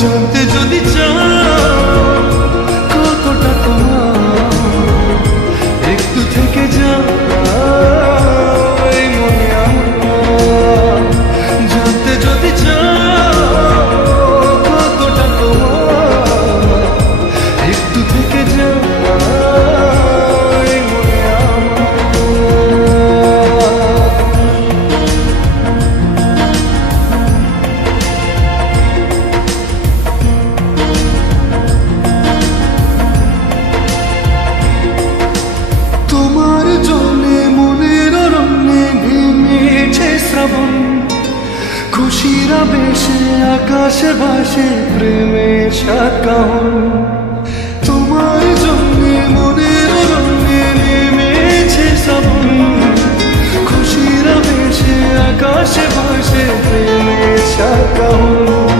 জানতে যদি চাও কতটা তোমার, একটু থেকে যাও এই মনে আমার। জানতে যদি চাও কতটা তোমার, একটু থেকে যাও এই মনে আমার। তোমার জন্যে মনের অরণ্যে নেমেছে শ্রাবণ, খুশির আবেশে আকাশে ভাসে প্রেমের সাত কাহন। তোমার জন্যে মনের অরণ্যে নেমেছে শ্রাবণ, খুশির আবেশে আকাশে ভাসে প্রেমের সাত কাহন।